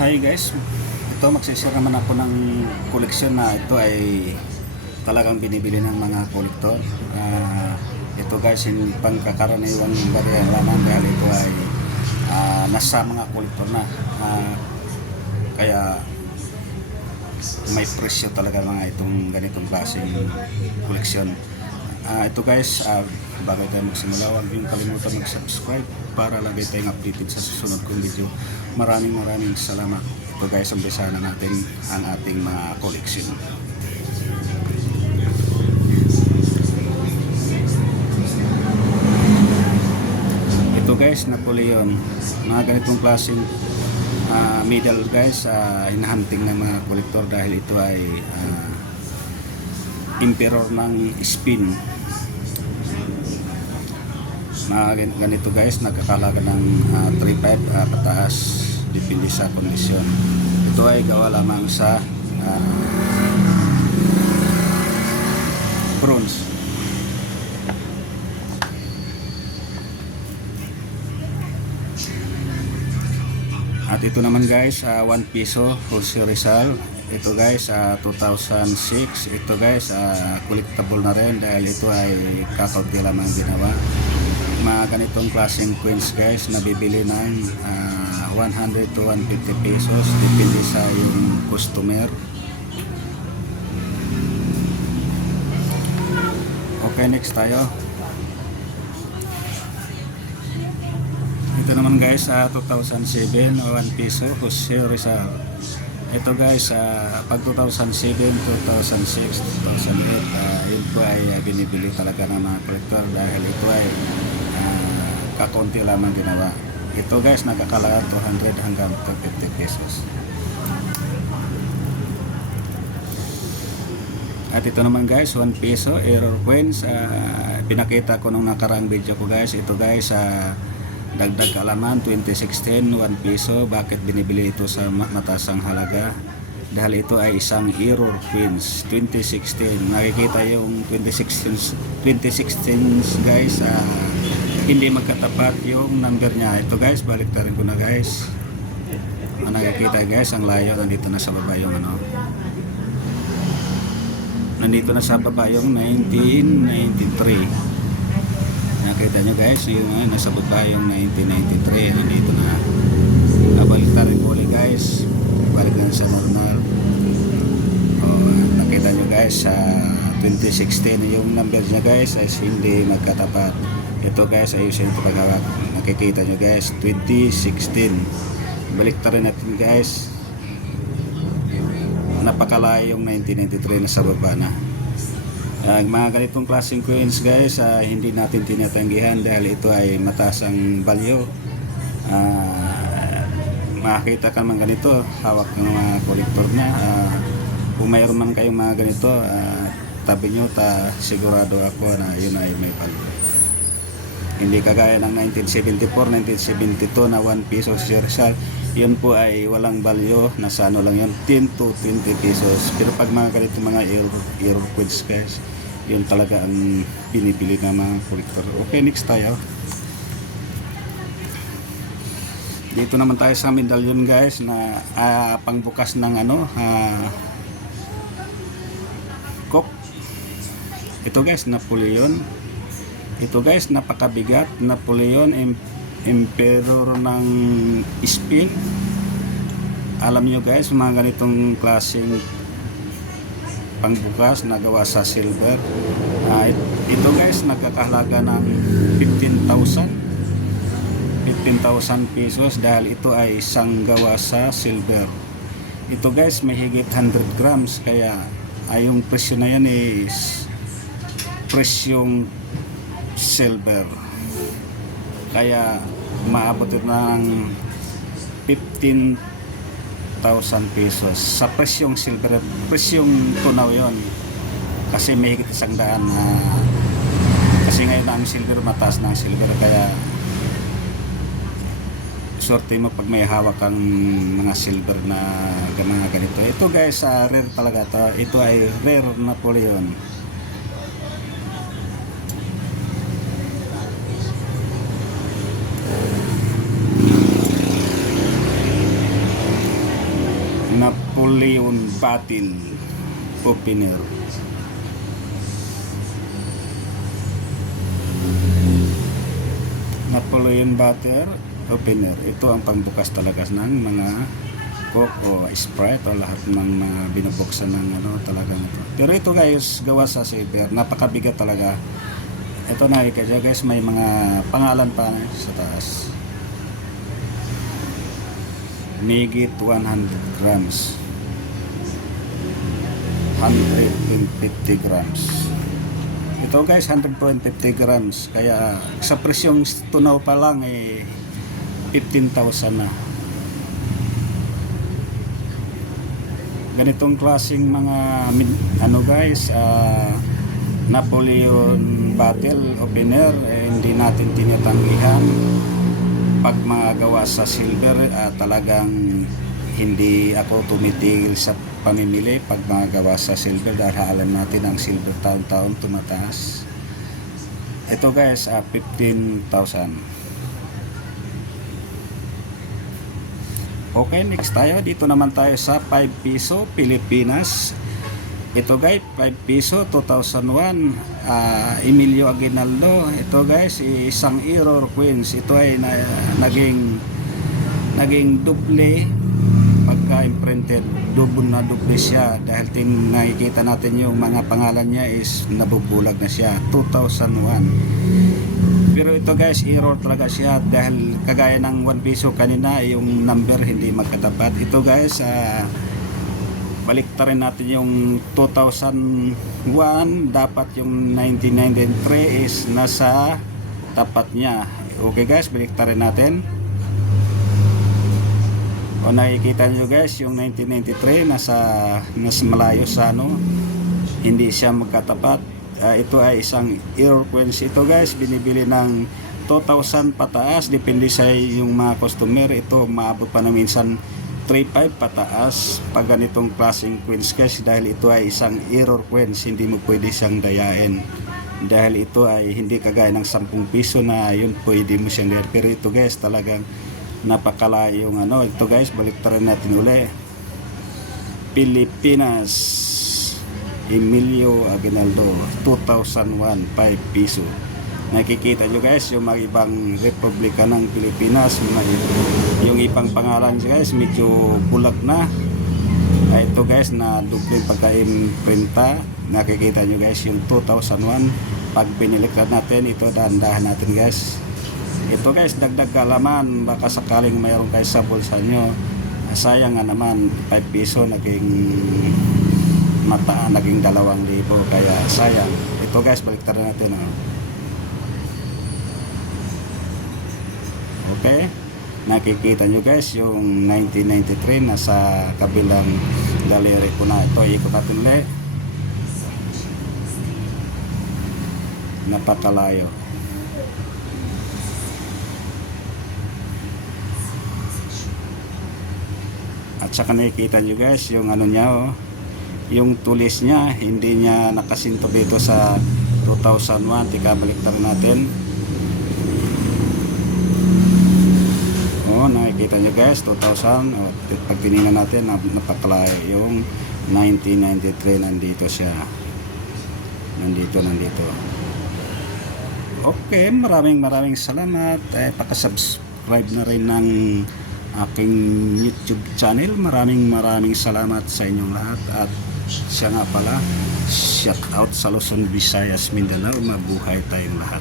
Hi guys, ito magsishare naman ako ng koleksyon na ito ay talagang binibili ng mga kolektor. Ito guys, yung pangkakaraniwang barya lamang dahil ito ay nasa mga kolektor na. Kaya may presyo talaga mga itong ganitong klaseng koleksyon. Ito guys, bago tayo magsimula, huwag niyong kalimutan mag-subscribe para lagi tayong updated sa susunod kong video. Maraming salamat. Ito guys, umpisahan na natin ang ating mga koleksyon. Ito guys, Napoleon. Mga ganitong klaseng medal guys, hinahunting ng mga kolektor dahil ito ay emperor ng Spain. Mga ganito guys, nagkakalaga ng 3.5 pataas, depende sa kondisyon. Ito ay gawa lamang sa bronze. At ito naman guys, 1 piso Jose Rizal. Ito guys, 2006. Ito guys, collectible na rin dahil ito ay kakaunti lamang ginawa. Mga ganitong klaseng coins guys, nabibili ng 100 to 150 pesos depende sa yung customer. Okay, next tayo. Ito naman guys, 2007, 1 piso Jose Rizal. Ito guys, pag 2007, 2006, 2008, yun po ay binibili talaga ng mga kolektor dahil ito ay kakunti lamang ginawa. Ito guys, nakakalaga 200 hanggang 250 pesos. At ito naman guys, 1 peso error coins. Pinakita ko nung nakaraang video ko guys. Ito guys, dagdag kaalaman 2016, 1 peso. Bakit binibili ito sa matasang halaga? Dahil ito ay isang error coins 2016. Nakikita yung 2016 guys, hindi magkatapat yung number niya. Ito guys, baliktarin ko na guys. Nakikita guys, ang layo, nandito na sa baba yung nandito na sa baba yung 1993. Nakita nyo guys, yung nasa baba yung 1993, nandito na. Baliktarin ko ulit guys, balik na sa normal. Nakita nyo guys, sa 2016 yung number niya guys ay hindi magkatapat. Ito guys, ayusin ito paghawak. Nakikita nyo guys, 2016. Baliktarin natin guys. Napakalayo yung 1993 na sa baba na. Mga ganitong klaseng coins guys, hindi natin tinatanggihan dahil ito ay mataas ang value. Makakita ka naman ganito, hawak ng mga kolektor na. Kung mayroon man kayong mga ganito, tabi nyo, sigurado ako na yun ay may value. Hindi kagaya ng 1974, 1972 na 1 piso Rizal. Yun po ay walang value, nasa ano lang yun, 10 to 20 pesos. Pero pag mga ganito mga error coins guys, yun talaga ang binibili ng mga kolektor. Okay, next tayo. Dito naman tayo sa medallion guys na pangbukas ng Coke. Ito guys, Napoleon. Ito guys, napakabigat. Napoleon, emperor ng Spain. Alam nyo guys, mga ganitong klaseng pangbukas na gawa sa silver. Ito guys, nagkakahalaga ng 15,000 pesos dahil ito ay isang gawa sa silver. Ito guys, may higit 100 grams, kaya yung presyo na yan is presyong silver. Kaya maabot ito ng 15,000 pesos sa presyong silver. Presyong tunaw yon kasi may higit 100 kasi ngayon ang silver, mataas na ang silver, kaya sorte mo pag may hawak kang mga silver na mga ganito. Ito guys, rare talaga to. Ito ay rare Napoleon. Napoleon Battle Opener. Napoleon Battle Opener. Ito ang pangbukas talaga ng mga Coke o Sprite o lahat ng mga binubuksan ng ano talagang ito. Pero ito guys, gawa sa silver. Napakabigat talaga. Ito na guys, may mga pangalan pa sa taas. Megit 100 grams. 150 grams. Ito guys, 150 grams. Kaya sa presyong tunaw pa lang 15,000 na. Ganitong klaseng mga ano guys, Napoleon Battle Opener, hindi natin tinatanggihan. Pag mga gawa sa silver, talagang hindi ako tumitigil sa pamimili pag mga gawa sa silver dahil alam natin ang silver taon-taon tumataas. Ito guys, 15,000. Okay, next tayo. Dito naman tayo sa 5 piso Pilipinas. Ito guys, 5 piso 2001, Emilio Aguinaldo. Ito guys, isang error queens. Ito ay naging duble pagka imprinted. Double na duble siya dahil nakikita natin yung mga pangalan niya is nabubulag na siya. 2001. Pero ito guys, error talaga siya dahil kagaya ng 1 piso kanina, yung number hindi magkatapat. Ito guys, baliktarin natin yung 2001, dapat yung 1993 is nasa tapat niya. Okay guys, baliktarin natin. O nakikita nyo guys, yung 1993 nasa malayo sa ano, hindi siya magkatapat. Ito ay isang error queens. Ito guys, binibili ng 2,000 pataas, depende sa yung mga customer. Ito maabot pa na minsan 3,500 pataas pag ganitong klaseng queens guys, dahil ito ay isang error queens. Hindi mo pwede siyang dayain dahil ito ay hindi kagaya ng 10 piso na yun pwede mo siyang dayain. Pero ito guys, talagang napakalayo yung ano. Ito guys, baliktaran natin uli. Pilipinas, Emilio Aguinaldo, 2001, 5 piso. Nakikita nyo guys, yung mga ibang republika ng Pilipinas, yung ibang pangalan guys, medyo bulag na. Ito guys, na duble pagka-imprinta. Nakikita nyo guys, yung 2001. Pag biniliktan natin, ito dahan-dahan natin guys. Ito guys, dagdag kalaman, baka sakaling mayroon kayo sa bulsa nyo. Sayang nga naman, 5 piso naging 2,000, kaya sayang. Ito guys, baliktaran natin. Okay, nakikita nyo guys yung 1993 nasa kabilang daliri ko na. Ito, ikot natin ulit. Napakalayo. At saka nakikita nyo guys yung ano niya, yung tulis niya, hindi niya nakasinto dito sa 2001. Tika, baliktar natin. Nakikita nyo guys, 2000. Pag tinignan natin, napakalayo. Yung 1993 nandito siya. Nandito. Okay, maraming salamat. Pakasubscribe na rin ng aking YouTube channel. Maraming salamat sa inyong lahat. At siya nga pala, shout out sa Luzon, Visayas, Mindanao. Mabuhay tayong lahat.